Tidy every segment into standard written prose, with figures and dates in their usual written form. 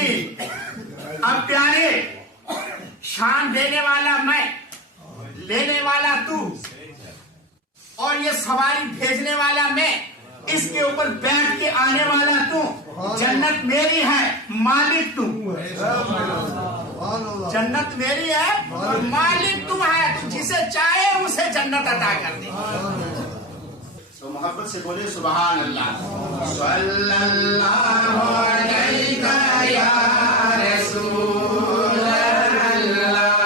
कि अब प्यारे शान देने वाला मैं, लेने वाला तू, और ये सवारी भेजने वाला मैं, इसके ऊपर बैठ के आने वाला तू। जन्नत मेरी है, मालिक तू। जन्नत मेरी है और मालिक तू है। तू जिसे चाहे उसे जन्नत अता कर दे। तो मोहब्बत से बोले सुभान अल्लाह। सल्लल्लाहु अलैहि या रसूल अल्लाह,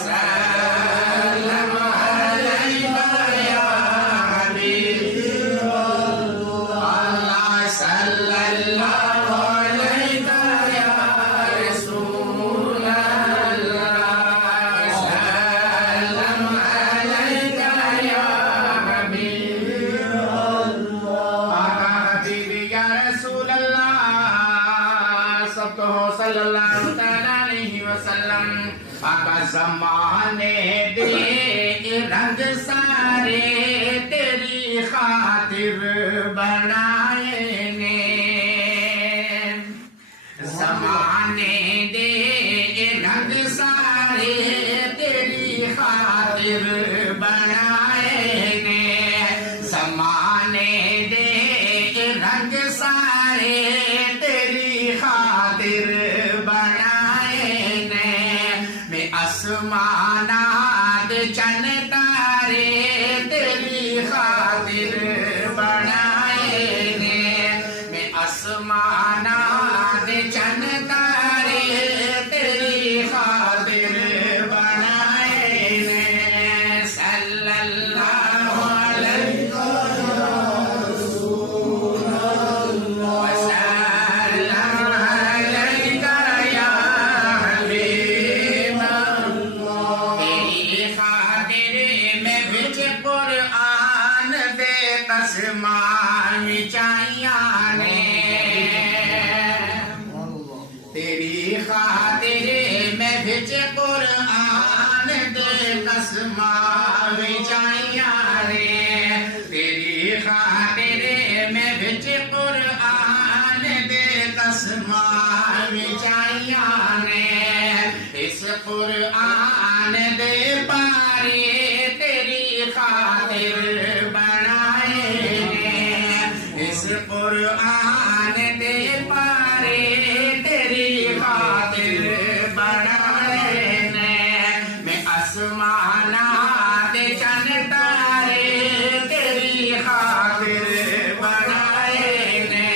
सल्लम अलैका या हबीब अल्लाह, सल्लल्लाहु अलैका या रसूल अल्लाह, सल्लम अलैका या हबीब सल्लल्लाहु अलैहि वसल्लम। आका ज़माने दे रंग सारे तेरी खातिर बनाए ने, ज़माने दे रंग सारे तेरी खातिर बनाए ने, ज़माने दे रंग सारे तेरी खातिर बनाए ने। मैं आसमानात चन तारे तेरी खातिर बनाए ने, मैं आसमानात चन तारे तेरी खातिर बनाए ने। सल्लल्लाहु अलैहि तेरी खातिर मैं भिज कुरान दे कसमा विचाइया रे, तेरी खातिर मैं भिज कुरान दे कसमा विचाइया रे। इस कुरान दे पारे तेरी खातिर बनाए ने, इस कुरान दे पारे तेरी खातिर बनाए ने। मैं आसमानात चन तारे तेरी खातिर बनाए ने।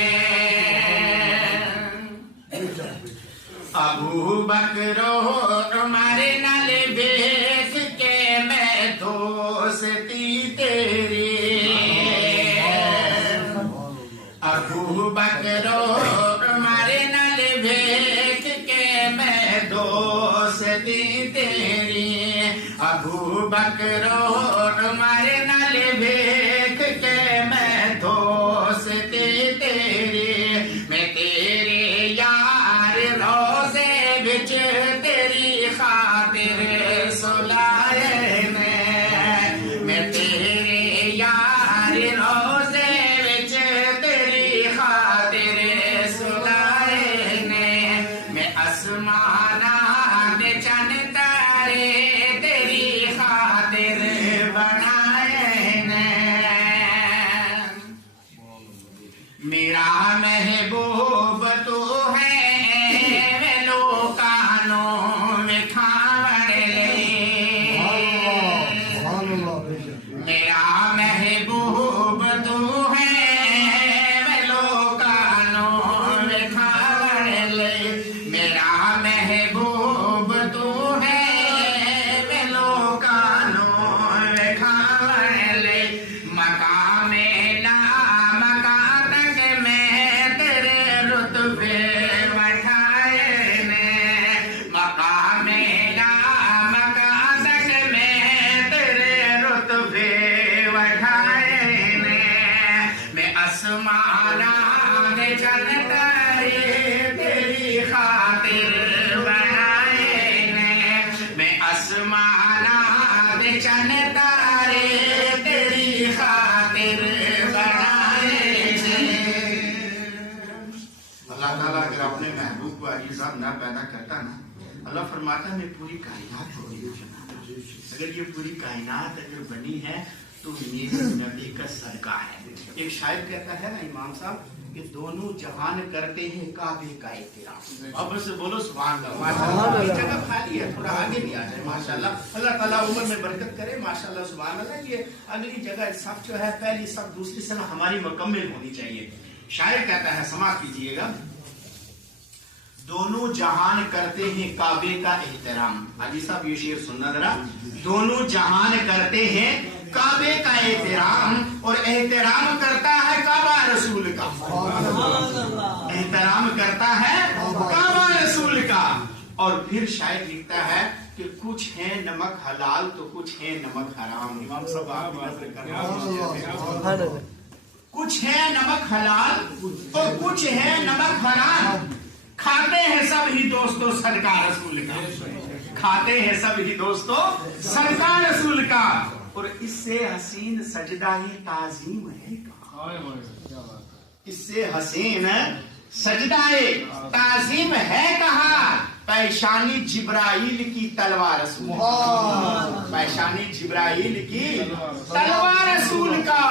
अबू बकर उमर नाल देख के मैं दोस्ती तेरी, अबू बकर उमर नाल देख के मैं दोस्ती तेरी, अबू बकर उमर नाल देख के मैं दोस्ती तेरी। मैं तेरे यार रोज़े विच तेरी खातिर सुलाए ने, मैं तेरे यार रोज़े विच तेरी खातिर सुलाए ने। मैं आसमानात चन तारे तेरी खातिर बनाए ने। मेरा महबूब तू है वे लोकानों में खावड़ ले, मेरा महबूब तू है वे लोकानों में खावड़ ले, मेरा महबूब को अली साहब ना पैदा करता ना, अल्लाह फरमाता मैं पूरी कायनात को अगर ये पूरी कायनात अगर बनी है तो मेरे नबी का सदका है। एक शायर कहता है ना इमाम साहब कि दोनों जहान करते हैं काबे का एहतराम। अब से बोलो सुभान अल्लाह। माशाअल्लाह जगह खाली है, थोड़ा आगे भी आ जाए माशाअल्लाह। अल्लाह ताला उम्र में बरकत करे माशाअल्लाह सुभान अल्लाह। ये अगली जगह सब जो है पहली सब दूसरी सब हमारी मुकम्मल होनी चाहिए। शायर कहता है, समाप्त कीजिएगा, दोनों जहान करते हैं काबे का एहतराम। हाजी साहब ये शेर सुनना जरा। दोनों जहान करते हैं काबे का एहतराम और एहतराम करता है काबा रसूल का। एहतराम करता है काबा रसूल का। और फिर शायद लिखता है कि कुछ है नमक हलाल तो कुछ है नमक हराम। इमाम साहब आप कुछ है नमक हलाल और कुछ है नमक हराम। खाते हैं सब ही दोस्तों सदका रसूल का। खाते हैं सब ही दोस्तों सदका रसूल का। और इससे हसीन सजदा ही ताजीम है कहा। इससे हसीन सजदाए ताजीम है कहा। पैशानी जिब्राइल की तलवार रसूल का। पैशानी जिब्राइल की तलवार रसूल का।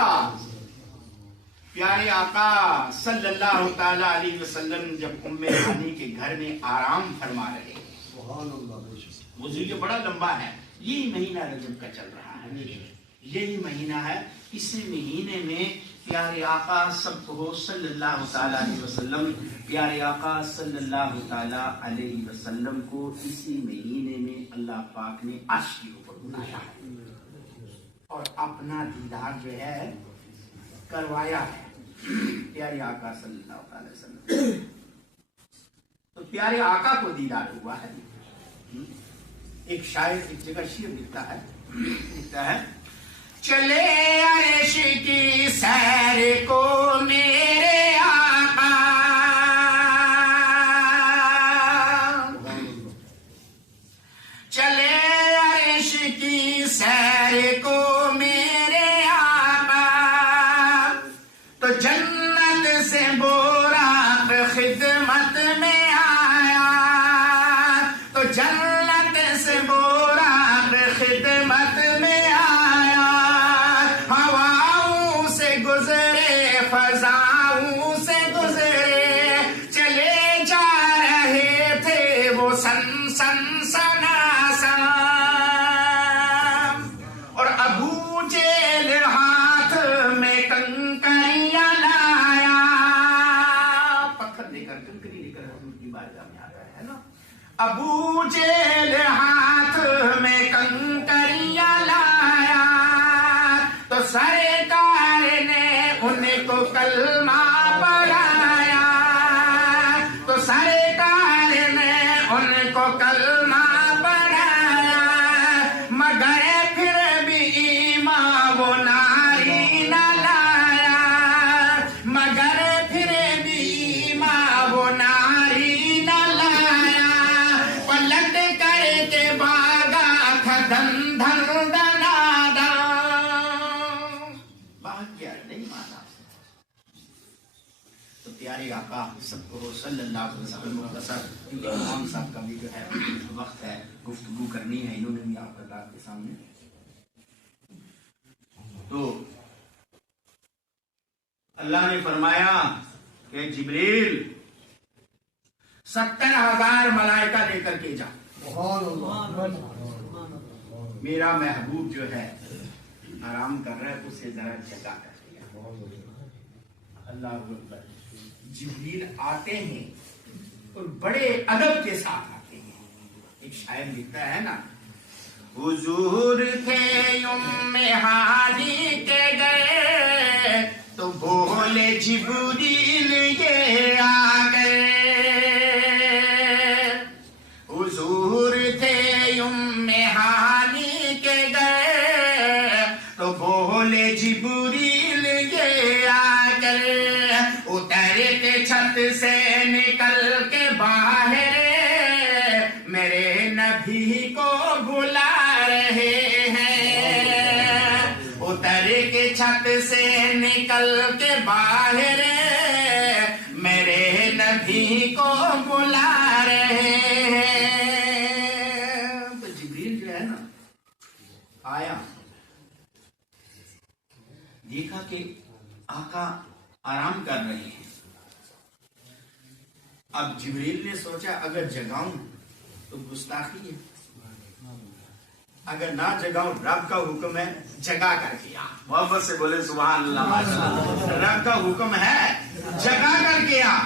प्यारे आका सल्लल्लाहु ताला अलैहि वसल्लम जब उम्मे हानी के घर में आराम फरमा रहे, वो ये बड़ा लंबा है, यही महीना रजब का चल रहा है, यही महीना है। इसी महीने में प्यारे आका सबको सल्लल्लाहु ताला अलैहि वसल्लम, प्यारे आका सल्लल्लाहु ताला अलैहि वसल्लम को इसी महीने में अल्लाह पाक ने अर्श के ऊपर बुलाया और अपना दीदार जो है करवाया है प्यारे आका सल्लल्लाहु अलैहि वसल्लम। तो प्यारे आका को दीदार हुआ है। एक शायर एक जगह शेर लिखता है, चले अर्श की सैर को मेरे आका, चले अर्श की सैर को मेरे आका, तो जन्नत से बोराक खिदमत में आया, तो जन्नत से बोराक खिदमत में आया, हवाओं से गुजरे फजाओं से गुजरे, चले जा रहे थे वो सन सन सनासन, और अबू जेल हाथ में कंकरियां लाया, पत्थर लेकर कंकरी लेकर उनकी बारगाह में आ गया है ना। अबू जेल हाथ में कंकरियां लाया, तो सरकार ने उनको कलमा पढ़ाया, तो सरकार ने उनको कलमा पढ़ाया, मगर फिर भी ईमान वो नारी न लाया, मगर फिर भी ईमान वो नारी न लाया, पलट करके भागा था धन धन दनादा, भाग्य नहीं माना। तो प्यारे आका सबको सल्लल्लाहु अलैहि वसल्लम मुख्तसर, क्योंकि इमाम साहब का भी जो है वक्त है, गुफ्तगू करनी है, इन्होंने भी आप के सामने। तो अल्लाह ने फरमाया कि जिब्रील 70,000 मलाइका लेकर के जा, मेरा महबूब जो है आराम कर रहा है, उसे जरा जगा कर दिया। अल्लाह अकबर। जिब्रील आते हैं और बड़े अदब के साथ आते हैं। एक शायर लिखता है ना, हुजूर थे उम्मे हानी के गए, तो बोले जिब्रील ये आ गए, हुजूर थे उम्मे हानी के गए, तो बोले जिब्रील ये आ गए, उतर के छत से निकल के बाहर मेरे नबी को बुला रहे हैं, उतर के छत से निकल के बाहर मेरे नबी को बुला دیکھا کہ آقا آرام کر رہے ہیں. اب جبریل نے سوچا اگر جگاؤں تو گستاخی ہے, اگر نہ جگاؤں, رب کا حکم ہے جگا کر کے آ. محبت سے بولے سبحان اللہ. رب کا حکم ہے جگا کر کے آ.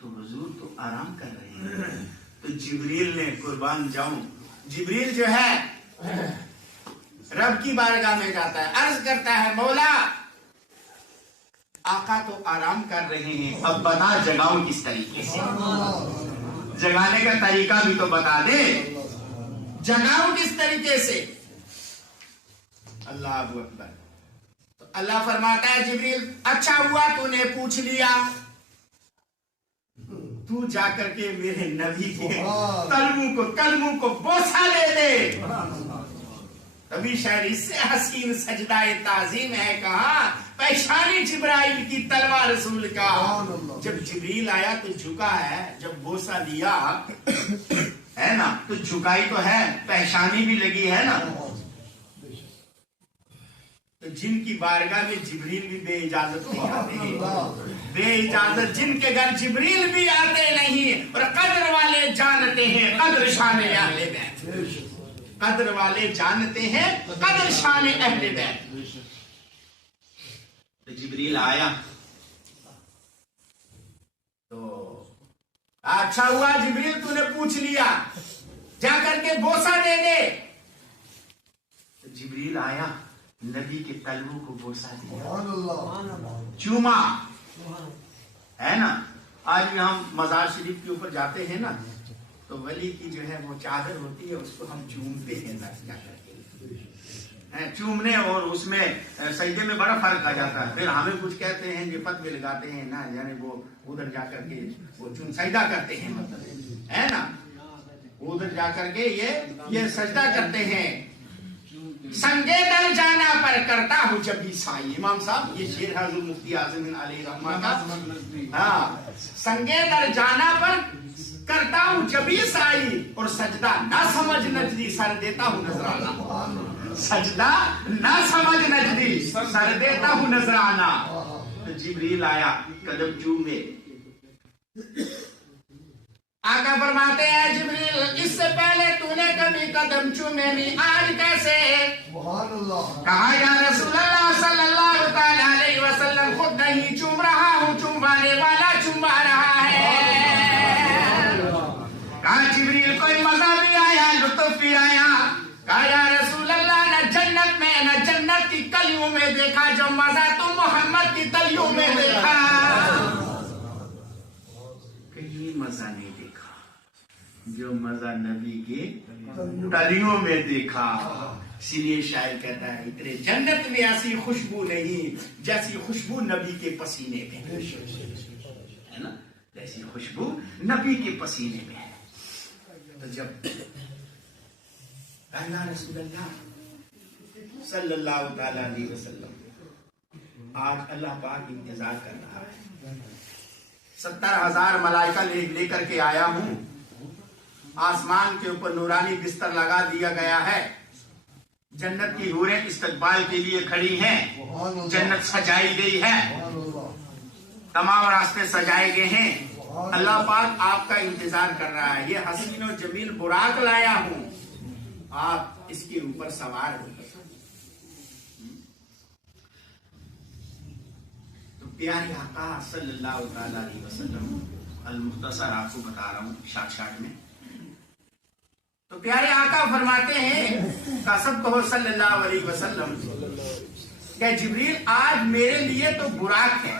تو حضور تو آرام کر رہے ہیں. تو جبریل نے, قربان جاؤں, جبریل جو ہے رب کی بارگاہ میں جاتا ہے, عرض کرتا ہے مولا آقا تو آرام کر رہے ہیں, اب بتا جگاؤں کس طریقے سے, جگانے کا طریقہ بھی تو بتا دے, جگاؤں کس طریقے سے. اللہ اکبر. تو اللہ فرماتا ہے جبریل اچھا ہوا تو نے پوچھ لیا, تو جا کر کے میرے نبی کے کلموں کو بوسہ لے دے. تبھی شاید اس سے حسین سجدہ تعظیم ہے کہا پیشانی جبرائیل کی تلوار رسول کا. جب جبریل آیا تو جھکا ہے, جب بوسہ لیا ہے نا تو جھکائی تو ہے, پیشانی بھی لگی ہے نا. تو جن کی بارگاہ میں جبریل بھی بے اجازت نہیں آتے, بے اجازت جن کے گھر جبریل بھی آتے نہیں, اور قدر والے جانتے ہیں قدر شان اہل بیت, قدر والے جانتے ہیں قدر شان اہل بیت. تو جبریل آیا تو اچھا ہوا جبریل تو نے پوچھ لیا, جا کر کے بوسہ دے دے. تو جبریل آیا, نبی کے تلووں کو بوسہ دیا, چوما. ہے نا آج بھی ہم مزار شریف کے اوپر جاتے ہیں نا تو ولی کی جو ہے وہ چادر ہوتی ہے اس کو ہم چومتے ہیں, جا کر کے چومنے اور اس میں سجدے میں بڑا فرق آ جاتا ہے. پھر ہمیں کچھ کہتے ہیں کہ فتوے لگاتے ہیں نا, یعنی وہ ادھر جا کر کے وہ سجدہ کرتے ہیں, مطلب ہے نا ادھر جا کر کے یہ سجدہ کرتے ہیں. سنگے دل جانا پر کرتا ہوں جب بھی سائی. امام صاحب یہ شعر حضرت مفتی اعظم علیہ رحمہ کا. ہاں, سنگے دل جانا پر کرتا ہوں جبھی سائی, اور سجدہ نہ سمجھ نجدی سر دیتا ہوں نذرانہ. سجدہ نہ سمجھ نجدی سر دیتا ہوں نذرانہ. تو جبریل آیا, قدم چومے. آقا فرماتے ہیں جبریل اس سے پہلے تو نے کبھی قدم چومے نہیں, آج کیسے. کہا یا رسول اللہ صلی اللہ تعالی علیہ وسلم خود نہیں چوم رہا ہوں, چومانے والا چوما رہا ہے. کہا جبریل کوئی مزہ بھی آیا, لطف بھی آیا. کہا یا رسول اللہ نہ جنت میں نہ جنت کی کلیوں میں دیکھا جو مزہ تو محمد کی تلیوں میں دیکھا. کہیں مزہ نہیں دیکھا جو مزہ نبی کے تلیوں میں دیکھا. اسی لیے شاعر کہتا ہے اتنے جنت میں ایسی خوشبو نہیں جیسی خوشبو نبی کے پسینے میں ہے نا, جیسی خوشبو نبی کے پسینے میں ہے. تو جب یا رسول اللہ صلی اللہ تعالی علیہ وسلم آج اللہ پاک انتظار کر رہا ہے, 70,000 ملائکہ لے کر کے آیا ہوں, آسمان کے اوپر نورانی بستر لگا دیا گیا ہے, جنت کی حوریں استقبال کے لیے کھڑی ہیں, جنت سجائی گئی ہے, تمام راستے سجائے گئے ہیں. اللہ پاک آپ کا انتظار کر رہا ہے. یہ حسین و جمیل براق لایا ہوں, آپ اس کے اوپر سوار ہو. تو پیارے آقا صلی اللہ تعالی علیہ وسلم, المختصر آپ کو بتا رہا ہوں شارٹ میں. تو پیارے آقا فرماتے ہیں قسم کہو صلی اللہ علیہ وسلم کہ جبریل آج میرے لیے تو براق ہے,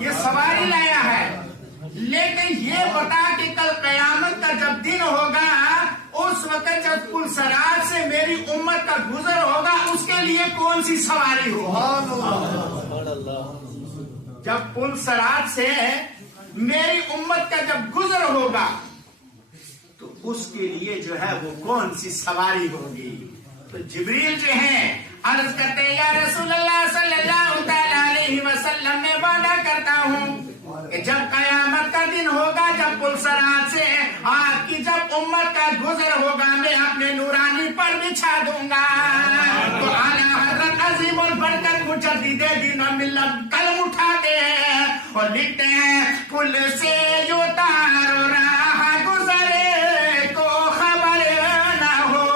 یہ سواری لایا ہے, لیکن یہ بتا کہ کل قیامت کا جب دن ہوگا اس وقت جب پل صراط سے میری امت کا گزر ہوگا اس کے لیے کون سی سواری ہوگی. جب پل صراط سے میری امت کا جب گزر ہوگا تو اس کے لیے جو ہے وہ کون سی سواری ہوگی. تو جبریل جو ہیں عرض کرتے ہیں یا رسول اللہ صلی اللہ تعالی علیہ وسلم میں وعدہ کرتا ہوں کہ جب قیامت کا دن ہوگا, جب پل صراط سے آپ کی جب امت کا گزر ہوگا, میں اپنے نورانی پر بچھا دوں گا. تو बढ़ कर मुजद्दिद दीन मिल्लत कलम उठाते हैं और लिखते हैं, पुल से जो तारो राह गुजरे को खबर न हो,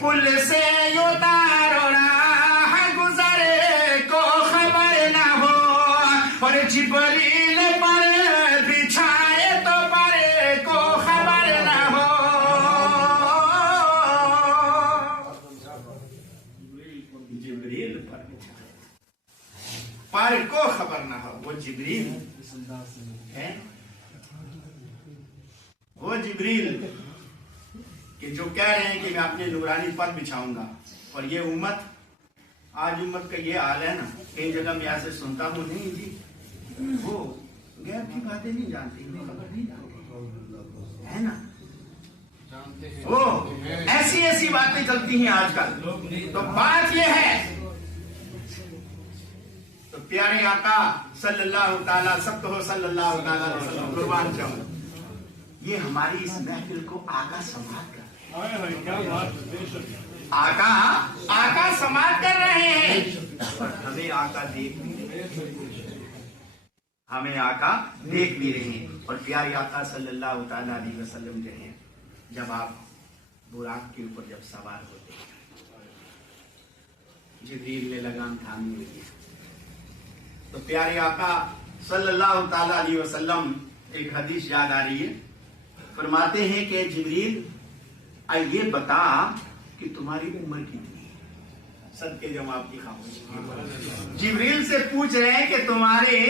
पुल से जो तारो राह गुजरे को खबर न हो, और जिब्रील पर बिछाए तो पर को खबर न हो। जिब्रील पर को खबर ना हो, वो जिब्रील है, वो जिब्रील कि जो कह रहे हैं कि मैं अपने नूरानी पर बिछाऊंगा। और ये उम्मत, आज उम्मत का ये हाल है ना, कई जगह मैं ऐसे सुनता हूँ, नहीं जी वो गैब की बातें नहीं जानती, खबर नहीं जानती, है ना, वो ऐसी ऐसी बातें चलती हैं आजकल। तो बात ये है, तो प्यारे आका सल्लल्लाहु ताला सल्लल्लाहु ताला अलैहि वसल्लम कुर्बान जाऊं, ये हमारी इस महफिल को आका समाप्त कर, आका समाप्त कर रहे हैं। और हमें आका देख भी रहे, हमें आका देख भी रहे हैं। और प्यारे आका सल्लल्लाहु ताला अलैहि वसल्लम जो है, जब आप बुराक के ऊपर जब सवार होते हैं, जिब्रील ने लगाम थामी हुई है, तो प्यारे आका सल्लल्लाहु ताला अलैहि वसल्लम, एक हदीस याद आ रही है, फरमाते हैं कि जिब्रील ये बता कि तुम्हारी उम्र कितनी है। सबके जवाब की खामोशी, जिब्रील से पूछ रहे हैं कि तुम्हारी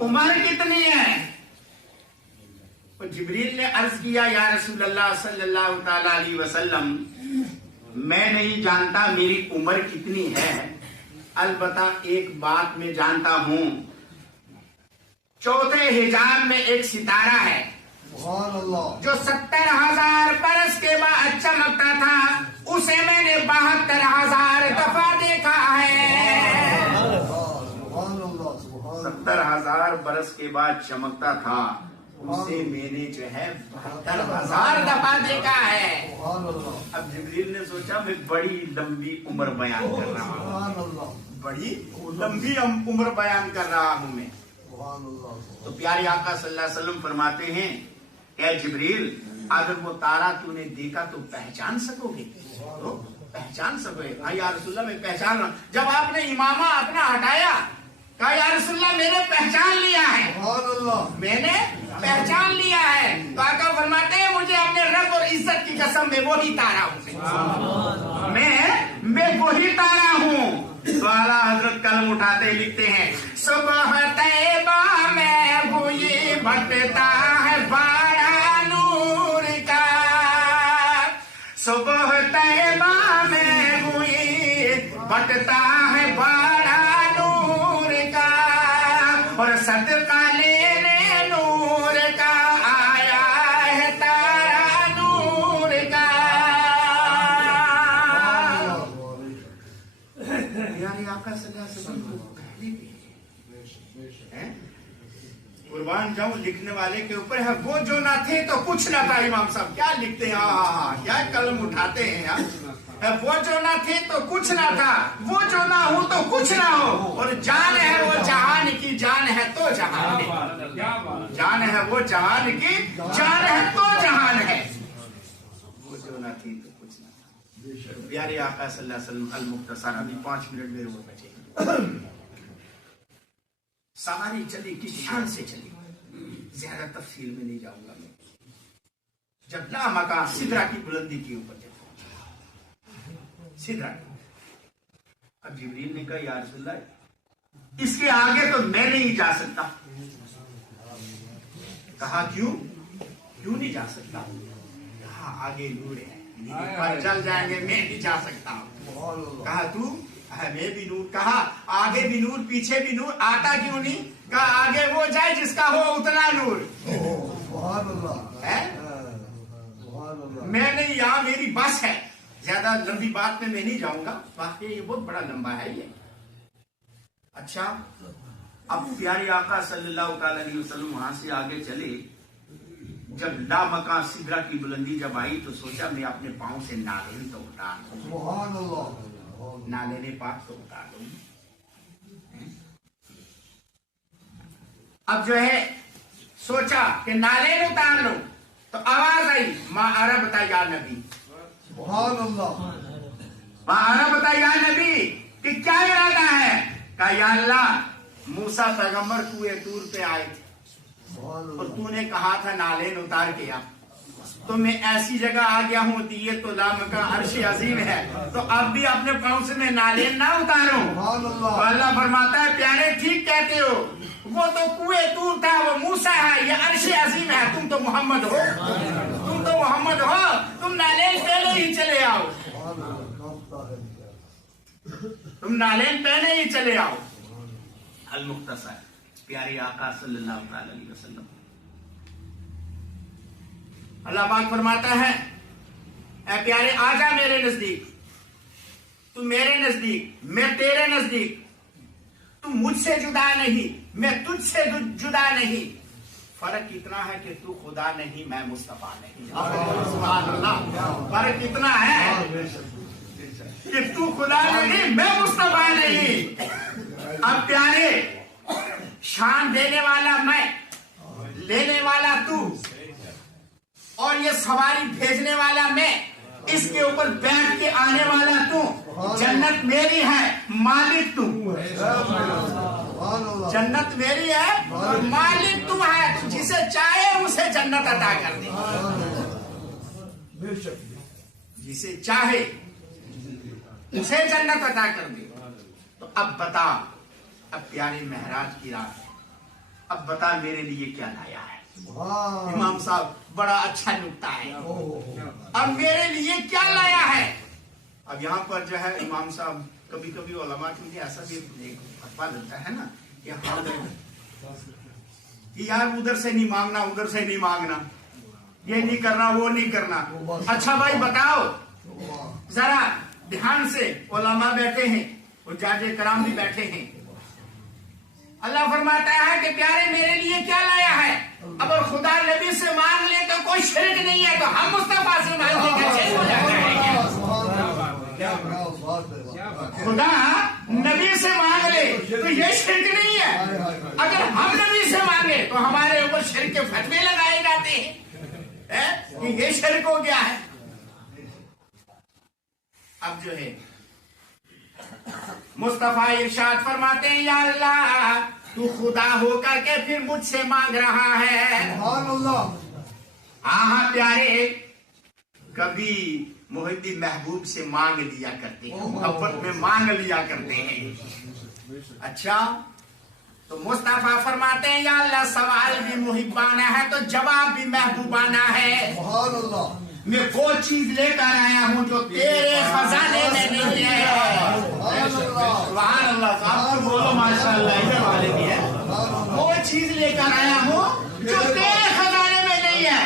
उम्र कितनी है। और जिब्रील ने अर्ज किया, या रसूल अल्लाह सल्लल्लाहु ताला अलैहि वसल्लम, मैं नहीं जानता मेरी उम्र कितनी है, अलबत्ता एक बात मैं जानता हूं, चौथे हिजाब में एक सितारा है जो 70,000 बरस के बाद चमकता था, उसे मैंने 72,000 दफा देखा है। 70,000 बरस के बाद चमकता था, उसे मैंने जो है 72,000 दफा देखा है। अब जिब्रील ने सोचा मैं बड़ी लंबी उम्र बयान कर रहा हूँ, बड़ी लंबी उम्र बयान कर रहा हूँ मैं। तो प्यारे आका सल्लल्लाहु अलैहि वसल्लम फरमाते हैं, ए जिब्रील, अगर वो तारा तूने देखा तो पहचान सकोगे? तो पहचान सकोगे? हाँ या रसूलल्लाह मैं पहचान रहा हूँ। जब आपने इमामा अपना हटाया, कहा या रसूलल्लाह मैंने पहचान लिया है, मैंने पहचान लिया है। तो आका फरमाते हैं, मुझे अपने रब और इज्जत की कसम में वही तारा हूँ, मैं वही तारा हूँ। तो आला हजरत कलम उठाते लिखते हैं, सुबह तैबा में हुई भटता है बाड़ा नूर का, सुबह तैबा में हुई भटता है बाड़ा नूर का, और सदका लेने नूर का आया है तारा नूर का। यानी आका सल्लल्लाहु अलैहि वसल्लम कुर्बान जाऊं लिखने वाले के ऊपर है, वो जो ना थे तो कुछ ना था। इमाम साहब क्या लिखते हैं, क्या कलम उठाते हैं यार। वो जो ना थे तो कुछ ना था, वो जो ना हो तो कुछ ना हो, और जान है वो जहान की जान है तो जहान है, जान है वो जहान की जान है तो जहान है। वो जो ना थी तो कुछ ना था। प्यारे आका सल्लल्लाहु अलैहि वसल्लम अल-मुख्तसर, अभी 5 मिनट मेरे को बचे। सवारी चली, किस ध्यान से चली, ज्यादा तफसील में नहीं जाऊंगा मैं। जब लामका सिदरा की बुलंदी के ऊपर जब सिदरा, अब जिब्रील ने कहा या रसूलल्लाह इसके आगे तो मैं नहीं जा सकता। कहा क्यों नहीं जा सकता? कहा आगे नूर है, पर चल जाएंगे, मैं नहीं जा सकता। कहा तू है, मैं भी नूर। कहा आगे भी नूर पीछे भी नूर, आता क्यों नहीं? कहा आगे वो जाए जिसका हो उतना नूर है, मैं नहीं, यहाँ मेरी बस है। ज्यादा लंबी बात में मैं नहीं जाऊंगा, वाकई ये बहुत बड़ा लंबा है ये। अच्छा, अब प्यारे आका सल्लल्लाहु अलैहि वसल्लम वहां से आगे चले। जब लामका सिदरा की बुलंदी जब आई तो सोचा मैं अपने पांव से नागिन तो उतार दूं। नाले पाक तो उतार दूंगी। अब जो है सोचा कि नाले उतार लो, तो आवाज आई माँ अरब बता या नबी, माँ अरब बता या नबी कि क्या इरादा है? कहा या अल्लाह मूसा पैगंबर कुएं तूर पे आए थे और तूने कहा था नाले उतार के आ, तो मैं ऐसी जगह आ गया हूँ दिए तो लाम का अर्श अजीम है, तो अब भी अपने पाँव से मैं नाले ना उतारूं। तो अल्लाह फरमाता है प्यारे ठीक कहते हो, वो तो कुएं तूर था, वो मूसा है, ये अर्श अजीम है, तुम तो मोहम्मद हो, तुम तो मोहम्मद हो, तुम नाले पहले ही चले आओ, तुम नाले पहले ही चले आओ। अल मुख्तसर प्यारे आका सल्लल्लाहु अलैहि वसल्लम, अल्लाह पाक फरमाता है ऐ प्यारे आजा मेरे नजदीक, तू मेरे नजदीक, मैं तेरे नजदीक, तू मुझसे जुदा नहीं, मैं तुझसे जुदा नहीं, फर्क इतना है कि तू खुदा नहीं, मैं मुस्तफा नहीं। सुभान अल्लाह, फर्क इतना है कि तू खुदा नहीं, मैं मुस्तफा नहीं। अब प्यारे शान देने वाला मैं, लेने वाला तू, और ये सवारी भेजने वाला मैं, इसके ऊपर बैठ के आने वाला तू, जन्नत मेरी है, मालिक तू, जन्नत मेरी है और मालिक तू है, तू जिसे चाहे उसे जन्नत अता कर दे, जिसे चाहे उसे जन्नत अता कर दे। तो अब बता, अब प्यारे महराज की रात है, अब बता मेरे लिए क्या लाया है। इमाम साहब बड़ा अच्छा नुक्ता है, अब मेरे लिए क्या लाया है। अब यहाँ पर जो है इमाम साहब कभी कभी उलमा के लिए ऐसा भी फतवा देता है ना कि हाँ कि यार उधर से नहीं मांगना, उधर से नहीं मांगना, ये नहीं करना, वो नहीं करना। अच्छा भाई बताओ जरा ध्यान से, उलमा बैठे हैं और जाजे कराम भी बैठे हैं। अल्लाह फरमाता है कि प्यारे मेरे लिए क्या लाया है। अगर खुदा नबी से मांग ले तो कोई शिरक नहीं है, तो हम मुस्तफा से मांगने का शेर हो जाता है। खुदा नबी से मांग ले तो ये शिरक नहीं है, अगर हम नबी से मांगे तो हमारे ऊपर शिरक के फतवे लगाए जाते हैं कि ये शिरक हो गया है। अब जो है मुस्तफा इरशाद फरमाते हैं या अल्लाह तू खुदा होकर के फिर मुझसे मांग रहा है। हाँ प्यारे, कभी मोहिद्दीन महबूब से मांग लिया करते हैं, मोहब्बत में मांग लिया करते हैं। अच्छा, तो मुस्तफा फरमाते हैं या अल्लाह सवाल भी मुहिब्बाना है तो जवाब भी महबूबाना है। मैं वो चीज लेकर आया हूँ जो तेरे खजाने में नहीं है। सुभान अल्लाह, आप बोलो माशाअल्लाह, ये वाले भी है। वो चीज लेकर आया हूँ जो तेरे खजाने में नहीं है।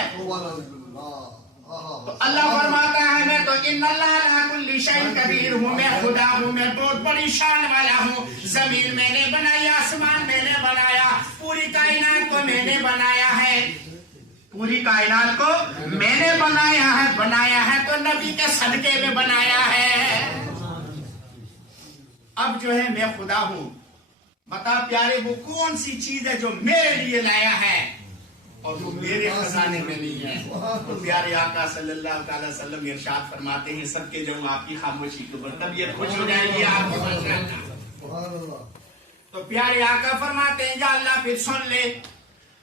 तो अल्लाह फरमाता है मैं तो इन्नल्लाह अला कुल्ली शैइन कदीर हूँ, मैं खुदा हूँ, मैं बहुत बड़ी शान वाला हूँ। जमीन मैंने बनाई, आसमान मैंने बनाया, पूरी कायनात को मैंने बनाया है, पूरी कायनात को मैंने बनाया है तो नबी के सदके में बनाया है। अब जो है मैं खुदा हूं, बता प्यारे वो कौन सी चीज है जो मेरे लिए लाया है और वो मेरे खजाने में नहीं है। तो प्यारे आका सल्लल्लाहु अलैहि वसल्लम इरशाद फरमाते हैं, सबके जो आपकी खामोशी के ऊपर तबीयत खुश हो जाएगी आपकी। तो प्यारे आका फरमाते हैं या अल्लाह फिर सुन ले,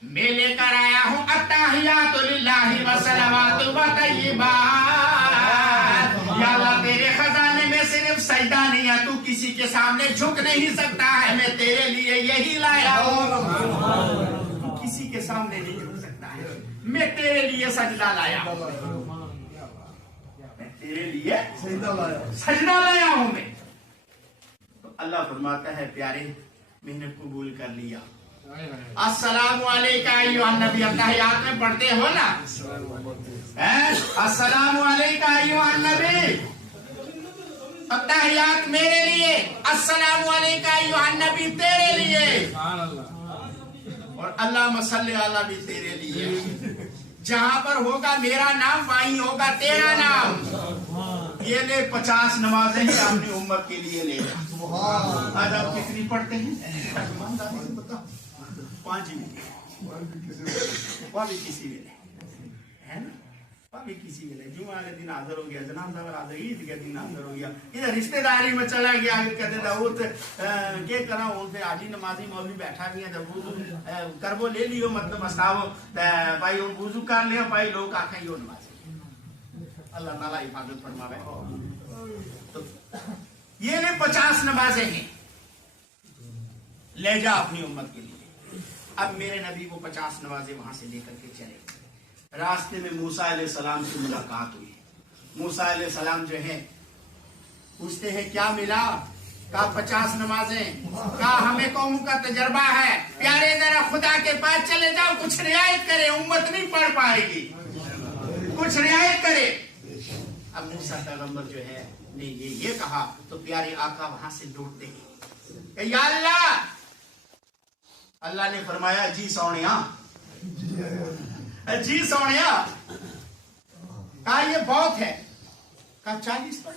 मैं लेकर आया हूँ अत्ताहियातु लिल्लाहि व सलावातु व तय्यिबात। या अल्लाह तेरे खजाने में सिर्फ सजदा नहीं है, तू किसी के सामने झुक नहीं सकता है, मैं तेरे लिए यही लाया हूँ। तू किसी के सामने नहीं झुक सकता है, मैं तेरे लिए सजदा लाया हूँ, मैं तेरे लिए सजदा लाया हूँ मैं। तो अल्लाह फरमाता है प्यारे मैंने कबूल कर लिया। अस्सलामु अलैका अय्युहन नबी, अत्तहियात में पढ़ते हो ना, अस्सलामु अलैका अय्युहन नबी, अत्तहियात मेरे लिए, अस्सलामु अलैका अय्युहन नबी तेरे लिए, और अल्लाहुम्मा सल्ली अला भी तेरे लिए। जहां पर होगा मेरा नाम वहीं होगा तेरा नाम। یہ لے 50 نمازیں ہیں اپنی امت کے لیے لے جا. آج آپ کتنی پڑھتے ہیں؟ بتاؤ. 5 بھی کسی ویلے ہے نا, بھی کسی ویلے جمعہ والے دن حاضر ہو گیا, جنازہ والا حاضر, عید کے دن حاضر ہو گیا, ادھر رشتے داری میں چلا گیا. کہتے داؤد کیا کرا ہوں پہ حاجی نمازی مولوی بیٹھا گیا وضو کربو لے لیو مطلب استاو بھائی وضو کر لیا بھائی لوگ آخیں یہ نمازی. اللہ تعالیٰ حفاظت فرماوے. تو یہ لے 50 نمازیں ہیں لے جا اپنی امت کے لیے. اب میرے نبی کو 50 نمازیں وہاں سے لے کر کے چلے. راستے میں موسیٰ علیہ السلام سے ملاقات ہوئی. موسیٰ علیہ السلام جو ہے پوچھتے ہیں کیا ملا؟ کہا 50 نمازیں. کہا ہمیں قوم کا تجربہ ہے, پیارے ذرا خدا کے پاس چلے جاؤ, کچھ رعایت کرے, امت نہیں پڑھ پائے گی, کچھ رعایت کرے. اب موسیٰ پیغمبر جو ہے نے یہ کہا تو پیارے آقا وہاں سے لوٹتے ہیں کہ یا اللہ. اللہ نے فرمایا جی سونیا, جی سونیا. کہا یہ بہت ہے. کہا 40 پڑھ.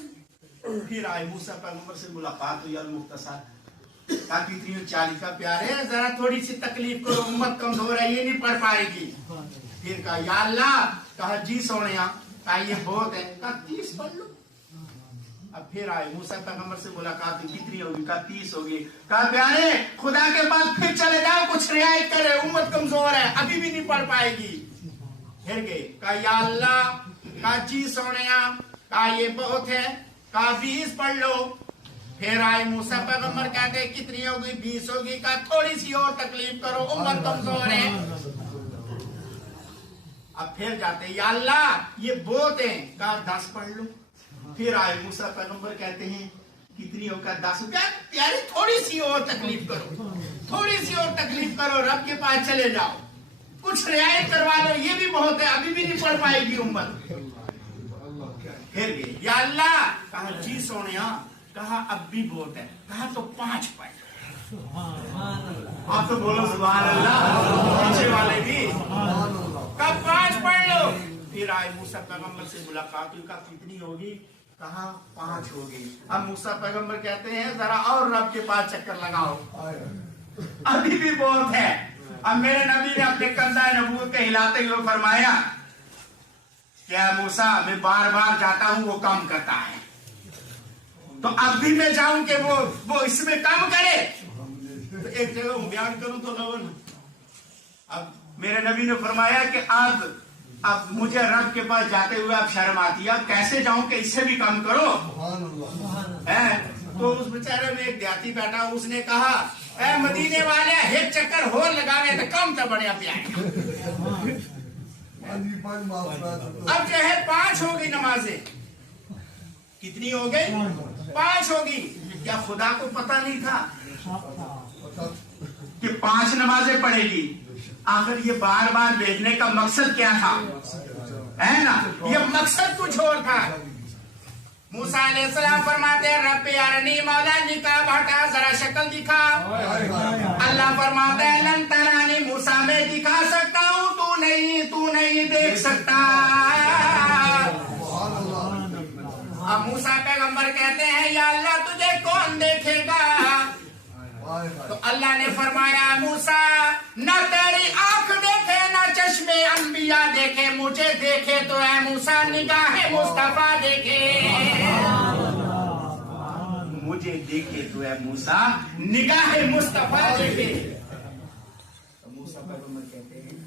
پھر آئے موسیٰ پیغمبر سے ملاقات ہوئی المختصر. کہا کتنی 40 کا پیارے ذرا تھوڑی سی تکلیف کرو, امت کمزور ہے یہ نہیں پڑھ پائے گی. پھر کہا یا اللہ. کہا جی سونیا. کہا یہ بہت ہے. کہا 30 پڑھ لو. اب پھر آئے موسیٰ پیغمبر سے ملاقات ہوئی, کتنی ہوگی؟ کہا 30 ہوگی. کہا پیارے خدا کے پاس پھر چلے جاؤ, کچھ رعایت کرے, امت کمزور ہے ابھی بھی نہیں پڑھ پائے گی. پھر گئے. کہا یا اللہ. کہا جی سونیا. کہا یہ بہت ہے. کہا 20 پڑھ لو. پھر آئے موسیٰ پیغمبر کہتے کتنی ہوگی؟ 20 ہوگی. کہا تھوڑی سی اور تکلیف کرو, امت کمزور ہے. اب پھر جاتے یا اللہ یہ بہت ہیں. کہا 10 پڑھ لو. پھر آئے موسیٰ پیغمبر کہتے ہیں کتنی ہوگا؟ 10. پیاری تھوڑی سی اور تکلیف کرو, تھوڑی سی اور تکلیف کرو, رب کے پاس چلے جاؤ, کچھ رعایت کروا لو, یہ بھی بہت ہے ابھی بھی نہیں پڑھ پائے گی امت. پھر گئے یا اللہ. کہا جی سونیا. کہا اب بھی بہت ہے. کہا تو 5 پڑھ. آپ تو بولو سبحان اللہ, پیچھے والے بھی. کہا 5 پڑھ لو. پھر آئے موسیٰ پیغمبر سے ملاقات ہوئی. کہا کتنی ہوگی؟ کہا 5 ہوگی. اب موسیٰ پیغمبر کہتے ہیں ذرا اور رب کے پاس چکر لگاؤ, ابھی بھی بہت ہے. اب میرے نبی نے اپنے کندھہ نبوت کے ہلاتے ہوئے فرمایا کیا موسیٰ میں بار بار جاتا ہوں وہ کام کرتا ہے, تو اب بھی میں جاؤں کہ وہ اس میں کام کرے. تو ایک جگہ بیان کروں تو لوگوں. اب میرے نبی نے فرمایا کہ اب مجھے رب کے پاس جاتے ہوئے اب شرم آتی ہے, اب کیسے جاؤں کہ اس سے بھی کام کرو. تو اس بیچارے میں ایک دیہاتی بیٹھا, اس نے کہا اے مدینے والے ایک چکر ہو لگاوے تو کم تو بڑے پیارے. اب جو ہے 5 ہوگی نمازیں. کتنی ہو گئی؟ 5 ہوگی. کیا خدا کو پتا نہیں تھا کہ 5 نمازیں پڑھے گی؟ آخر یہ بار بار بھیجنے کا مقصد کیا تھا, ہے نا؟ یہ مقصد کچھ اور تھا. موسیٰ علیہ السلام فرماتے ہیں رب یارنی مولا نکاب ہٹا ذرا شکل دکھا. اللہ فرماتا ہے لن ترانی, موسیٰ میں دکھا سکتا ہوں, تو نہیں دیکھ سکتا. اب موسیٰ پیغمبر کہتے ہیں یا اللہ تجھے کون دیکھے گا؟ تو اللہ نے فرمایا موسیٰ نہ تیری آنکھ دیکھے نہ چشمے انبیاء دیکھے, مجھے دیکھے تو اے موسیٰ نگاہ مصطفیٰ دیکھے. مجھے دیکھے تو اے موسیٰ نگاہ مصطفیٰ دیکھے. موسیٰ پیغمبر کہتے ہیں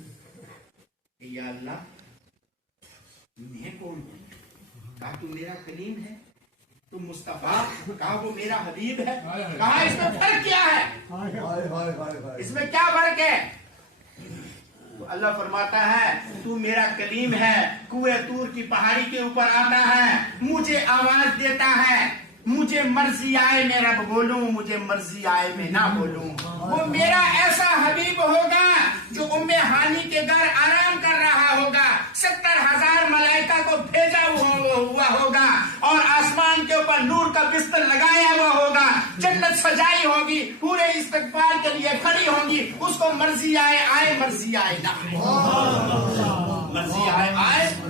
کہ یا اللہ میں کون ہوں؟ کہا تو میرا کلیم ہے, تو مصطفیٰ. کہا وہ میرا حبیب ہے. کہا اس میں فرق کیا ہے؟ اس میں کیا فرق ہے؟ تو اللہ فرماتا ہے تو میرا کلیم ہے, کوہ طور کی پہاڑی کے اوپر آتا ہے, مجھے آواز دیتا ہے, مجھے مرضی آئے میں رب بولوں, مجھے مرضی آئے میں نہ بولوں. وہ میرا ایسا حبیب ہوگا جو ام ہانی کے گھر آرام کر رہا ہوگا, 70,000 ملائکہ کو بھیجا ہوا ہوگا, اور آسمان کے اوپر نور کا بستر لگایا ہوا ہوگا, جنت سجائی ہوگی, پورے استقبال کے لیے کھڑی ہوگی. اس کو مرضی آئے مرضی آئے نہ آئے, مرضی آئے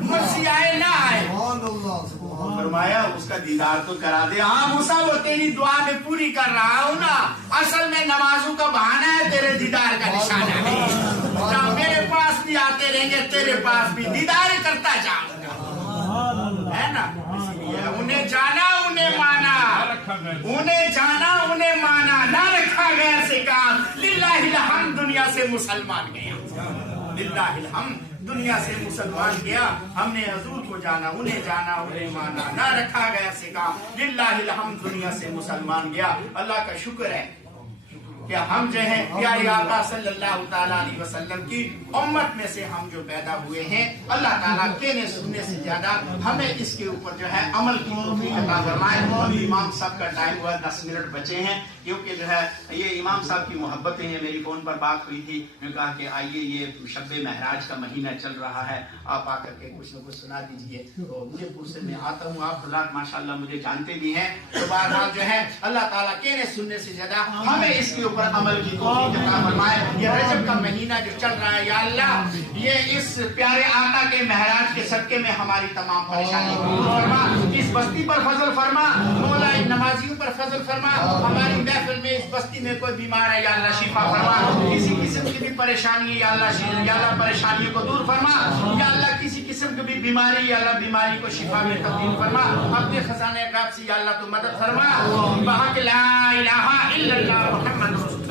مرضی آئے نہ آئے. فرمایا اس کا دیدار تو کرا دے. ہاں موسیٰ وہ تیری دعا میں پوری کر رہا ہوں نا, اصل میں نمازوں کا بہانہ ہے, تیرے دیدار کا نشانہ نہیں. میرے پاس بھی آتے رہیں گے, تیرے پاس بھی دیدار کرتا جاؤں گا, ہے نا. اس لیے انہیں جانا انہیں مانا, انہیں جانا انہیں مانا, نہ رکھا گیا سے کام. للہ الحمد دنیا سے مسلمان گیا, للہ الحمد دنیا سے مسلمان گیا. ہم نے حضور کو جانا انہیں جانا انہیں مانا, نہ رکھا گیا سے کام. للہ الحمد دنیا سے مسلمان گیا. اللہ کا شکر ہے کہ ہم جو ہیں پیارے آقا صلی اللہ تعالیٰ علیہ وسلم کی امت میں سے ہم جو پیدا ہوئے ہیں. اللہ تعالیٰ کہنے سننے سے زیادہ ہمیں اس کے اوپر جو ہے عمل کی توفیق عطا فرمائے. امام صاحب کا ٹائم ہوا, 10 منٹ بچے ہیں, کیونکہ جو ہے یہ امام صاحب کی محبتیں ہیں. میری فون پر بات ہوئی تھی, میں نے کہا کہ آئیے یہ شب معراج کا مہینہ چل رہا ہے, آپ آ کر کے کچھ نہ کچھ سنا دیجئے. تو مجھے پور سے میں آتا ہوں, آپ حضرات ماشاء اللہ مجھے جانتے بھی ہیں. تو بہرحال جو ہے اللہ تعالیٰ کہنے سننے سے زیادہ ہمیں اس کے اوپر عمل کی توفیق عطا فرمائے. یہ رجب کا مہینہ جو چل رہا ہے, یا اللہ یہ اس پیارے آقا کے معراج کے صدقے میں ہماری تمام پریشانی کو دور فرما. اس بستی پر فضل فرما مولا, ان نمازیوں پر فضل فرما. ہماری محفل میں اس بستی میں کوئی بیمار ہے یا اللہ شفا فرما, کسی قسم کی بھی پریشانی ہے یا اللہ پریشانیوں کو دور فرما. یا اللہ کسی قسم کی بھی بیماری یا اللہ بیماری کو شفا میں تبدیل فرما. اپنے خزانے غیب سے یا اللہ تو مدد فرما. بحق لا الہ الا اللہ محمد رسول